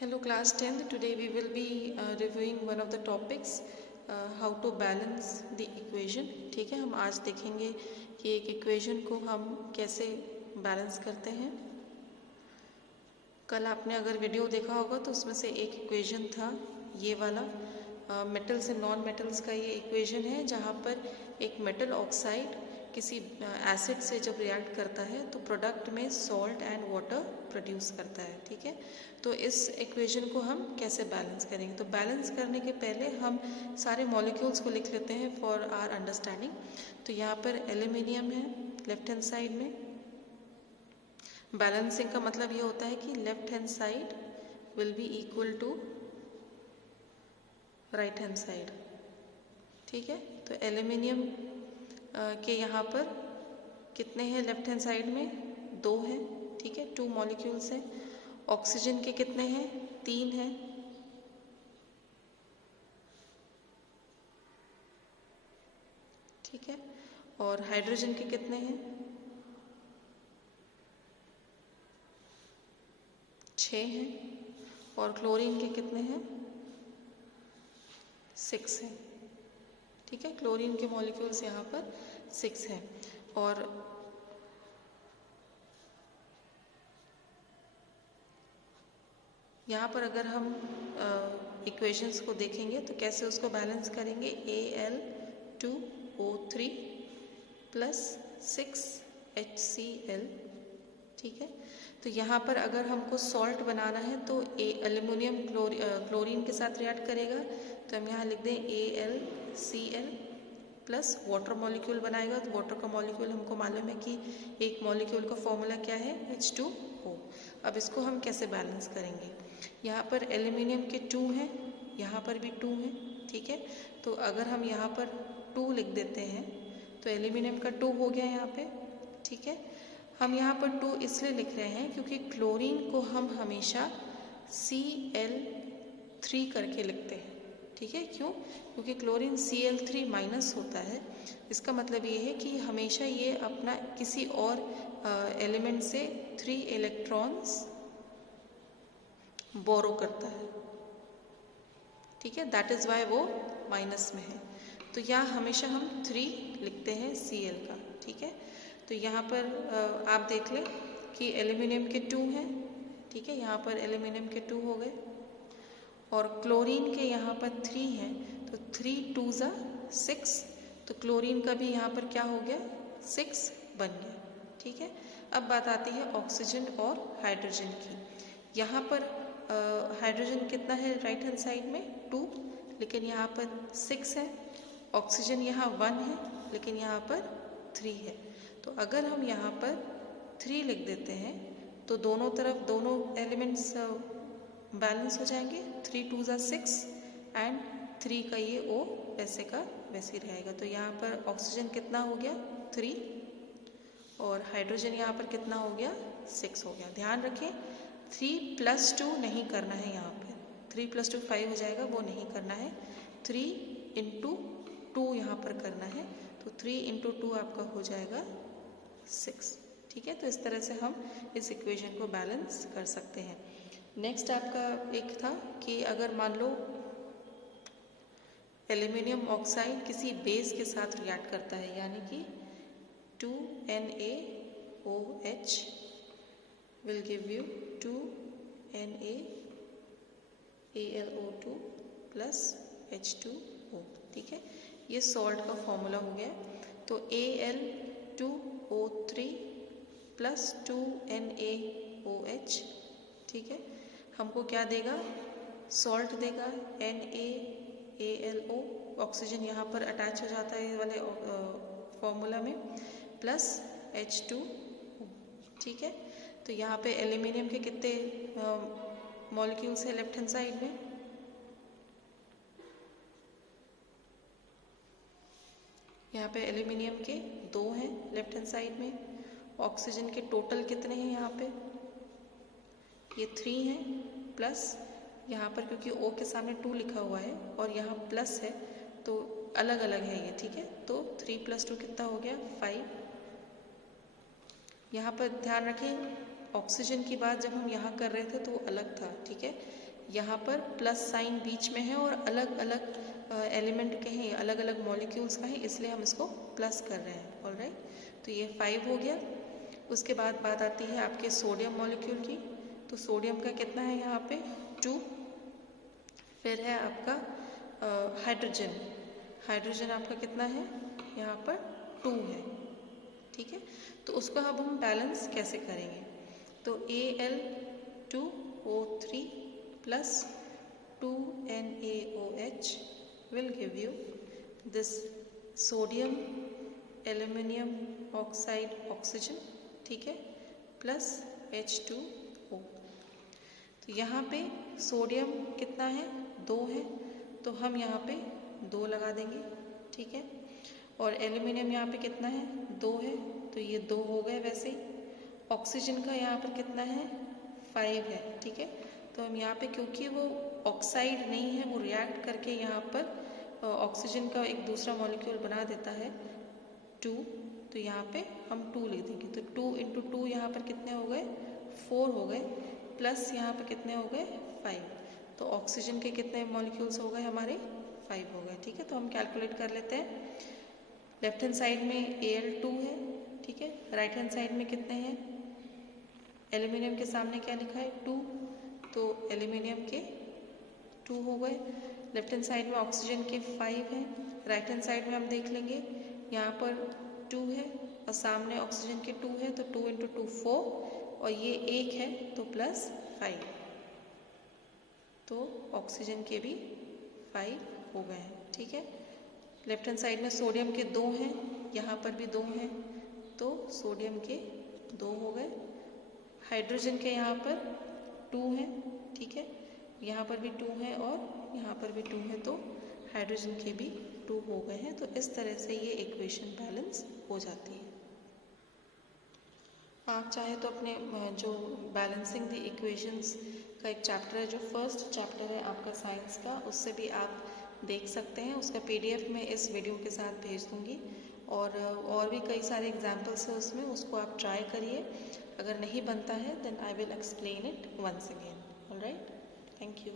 Hello class 10th. Today we will be reviewing one of the topics how to balance the equation. ठीक है, हम आज देखेंगे कि एक इक्वेशन को हम कैसे बैलेंस करते हैं। कल आपने अगर वीडियो देखा होगा तो उसमें से एक इक्वेशन था ये वाला, मेटल्स एंड नॉन मेटल्स का ये इक्वेशन है, जहाँ पर एक मेटल ऑक्साइड किसी एसिड से जब रिएक्ट करता है तो प्रोडक्ट में सॉल्ट एंड वाटर प्रोड्यूस करता है। ठीक है, तो इस इक्वेशन को हम कैसे बैलेंस करेंगे। तो बैलेंस करने के पहले हम सारे मॉलिक्यूल्स को लिख लेते हैं फॉर आवर अंडरस्टैंडिंग। तो यहाँ पर एल्यूमिनियम है लेफ्ट हैंड साइड में। बैलेंसिंग का मतलब ये होता है कि left hand side will be equal to right hand side. ठीक है, तो एल्यूमिनियम के यहाँ पर कितने हैं लेफ्ट हैंड साइड में? 2 हैं। ठीक है, 2 मॉलिक्यूल्स हैं। ऑक्सीजन के कितने हैं? 3 हैं। ठीक है, और हाइड्रोजन के कितने हैं? 6 हैं। और क्लोरीन के कितने हैं? 6 हैं। ठीक है, क्लोरीन के मॉलिक्यूल्स यहाँ पर 6 हैं। और यहाँ पर अगर हम इक्वेशंस को देखेंगे तो कैसे उसको बैलेंस करेंगे। Al2O3 plus 6HCl। ठीक है, तो यहाँ पर अगर हमको सॉल्ट बनाना है तो एल्यूमिनियम क्लोरीन के साथ रिएक्ट करेगा, तो हम यहाँ लिख दें AlCl प्लस वाटर मॉलिक्यूल बनाएगा। तो वाटर का मॉलिक्यूल हमको मालूम है कि एक मॉलिक्यूल का फॉर्मूला क्या है, H2O। अब इसको हम कैसे बैलेंस करेंगे। यहाँ पर एल्यूमिनियम के 2 हैं, यहाँ पर भी 2 हैं। ठीक है, तो अगर हम यहाँ पर 2 लिख देते हैं तो एल्यूमिनियम का 2 हो गया यहाँ पे। ठीक है, हम यहाँ पर 2 इसलिए लिख रहे हैं क्योंकि क्लोरीन को हम हमेशा Cl3 करके लिखते हैं। ठीक है, क्यों? क्योंकि क्लोरीन Cl3 माइनस होता है। इसका मतलब ये है कि हमेशा ये अपना किसी और एलिमेंट से 3 इलेक्ट्रॉन्स बोरो करता है। ठीक है, दैट इज़ वाई वो माइनस में है। तो यहाँ हमेशा हम 3 लिखते हैं Cl का। ठीक है, तो यहाँ पर आप देख लें कि एल्यूमिनियम के 2 हैं। ठीक है, यहाँ पर एल्यूमिनियम के 2 हो गए और क्लोरीन के यहाँ पर 3 हैं, तो 3 2 ज़ा 6, तो क्लोरीन का भी यहाँ पर क्या हो गया, 6 बन गया। ठीक है, अब बात आती है ऑक्सीजन और हाइड्रोजन की। यहाँ पर हाइड्रोजन कितना है राइट हैंड साइड में? 2, लेकिन यहाँ पर 6 है। ऑक्सीजन यहाँ 1 है, लेकिन यहाँ पर 3 है। तो अगर हम यहाँ पर 3 लिख देते हैं तो दोनों तरफ दोनों एलिमेंट्स बैलेंस हो जाएंगे। 3 2 ज़ा 6 एंड 3 का ये O वैसे का वैसे ही रहेगा। तो यहाँ पर ऑक्सीजन कितना हो गया? 3, और हाइड्रोजन यहाँ पर कितना हो गया? 6 हो गया। ध्यान रखें 3 + 2 नहीं करना है। यहाँ पर 3 + 2 5 हो जाएगा, वो नहीं करना है। 3 × 2 यहाँ पर करना है, तो 3 × 2 आपका हो जाएगा 6। ठीक है, तो इस तरह से हम इस इक्वेशन को बैलेंस कर सकते हैं। नेक्स्ट आपका एक था कि अगर मान लो एल्यूमिनियम ऑक्साइड किसी बेस के साथ रिएक्ट करता है, यानी कि 2NaOH will give you 2NaAlO2 plus H2O। ठीक है, ये सॉल्ट का फॉर्मूला हो गया। तो Al2O3 प्लस 2NaOH, ठीक है, हमको क्या देगा? सॉल्ट देगा NaAlO। ऑक्सीजन यहाँ पर अटैच हो जाता है ये वाले फॉर्मूला में, प्लस H2O। ठीक है, तो यहाँ पे एल्यूमिनियम के कितने मॉलिक्यूल्स है लेफ्ट हैंड साइड में? यहाँ पे एल्यूमिनियम के 2 हैं लेफ्ट हैंड साइड में। ऑक्सीजन के टोटल कितने हैं यहाँ पे? ये 3 हैं, प्लस यहाँ पर क्योंकि O के सामने 2 लिखा हुआ है और यहाँ प्लस है तो अलग अलग है ये। ठीक है, तो 3 + 2 कितना हो गया? 5। यहाँ पर ध्यान रखें ऑक्सीजन की बात जब हम यहाँ कर रहे थे तो वो अलग था। ठीक है, यहाँ पर प्लस साइन बीच में है और अलग अलग एलिमेंट के हैं, अलग अलग मॉलिक्यूल्स का है, इसलिए हम इसको प्लस कर रहे हैं। ऑलराइट, तो ये 5 हो गया। उसके बाद बात आती है आपके सोडियम मॉलिक्यूल की। तो सोडियम का कितना है यहाँ पे 2। फिर है आपका हाइड्रोजन। हाइड्रोजन आपका कितना है यहाँ पर 2 है। ठीक है, तो उसको अब हम बैलेंस कैसे करेंगे? तो Al2O3 plus 2NaOH will give you this sodium aluminium oxide oxygen, ठीक है, प्लस H2O। तो यहाँ पे सोडियम कितना है 2 है, तो हम यहाँ पे 2 लगा देंगे। ठीक है, और एल्यूमिनियम यहाँ पे कितना है 2 है, तो ये 2 हो गए। वैसे ही ऑक्सीजन का यहाँ पर कितना है 5 है। ठीक है, तो हम यहाँ पे क्योंकि वो ऑक्साइड नहीं है, वो रिएक्ट करके यहाँ पर ऑक्सीजन का एक दूसरा मॉलिक्यूल बना देता है 2, तो यहाँ पे हम 2 लिख देंगे। तो 2 इंटू 2 यहाँ पर कितने हो गए 4 हो गए, प्लस यहाँ पर कितने हो गए 5। तो ऑक्सीजन के कितने मॉलिक्यूल्स हो गए हमारे 5 हो गए। ठीक है, तो हम कैलकुलेट कर लेते हैं। लेफ्ट हैंड साइड में Al2 है। ठीक है, राइट हैंड साइड में कितने हैं? एल्यूमिनियम के सामने क्या लिखा है 2, तो एल्यूमिनियम के 2 हो गए। लेफ्ट हैंड साइड में ऑक्सीजन के 5 हैं। राइट हैंड साइड में हम देख लेंगे यहाँ पर 2 है और सामने ऑक्सीजन के 2 है, तो 2 इंटू 2 4, और ये 1 है तो प्लस 5, तो ऑक्सीजन के भी 5 हो गए हैं। ठीक है, लेफ्ट हैंड साइड में सोडियम के 2 हैं, यहाँ पर भी 2 हैं, तो सोडियम के 2 हो गए। हाइड्रोजन के यहाँ पर 2 हैं। ठीक है, यहाँ पर भी 2 है और यहाँ पर भी 2 है, तो हाइड्रोजन के भी 2 हो गए हैं। तो इस तरह से ये इक्वेशन बैलेंस हो जाती है। आप चाहे तो अपने जो बैलेंसिंग द इक्वेशंस का एक चैप्टर है, जो फर्स्ट चैप्टर है आपका साइंस का, उससे भी आप देख सकते हैं। उसका PDF मैं इस वीडियो के साथ भेज दूँगी, और भी कई सारे एग्जाम्पल्स है उसमें, उसको आप ट्राई करिए। अगर नहीं बनता है then I will explain it once again. Alright, thank you.